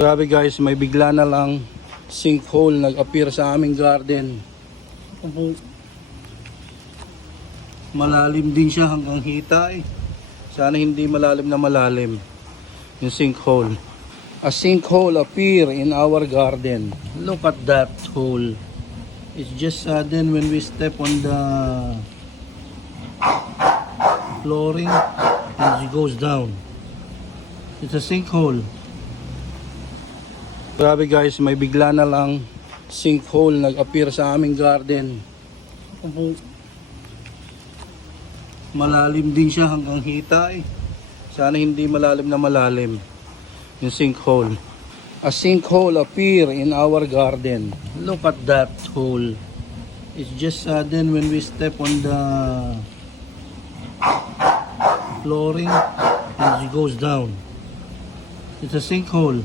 Grabe guys, may bigla na lang sinkhole nag-appear sa aming garden. Malalim din siya hanggang hita eh. Sana hindi malalim na malalim yung sinkhole. A sinkhole appear in our garden. Look at that hole. It's just sudden when we step on the flooring and it goes down. It's a sinkhole. Grabe guys, may bigla na lang sinkhole nag-appear sa aming garden. Malalim din siya hanggang hita eh. Sana hindi malalim na malalim yung sinkhole. A sinkhole appear in our garden. Look at that hole. It's just sudden when we step on the flooring and it goes down. It's a sinkhole.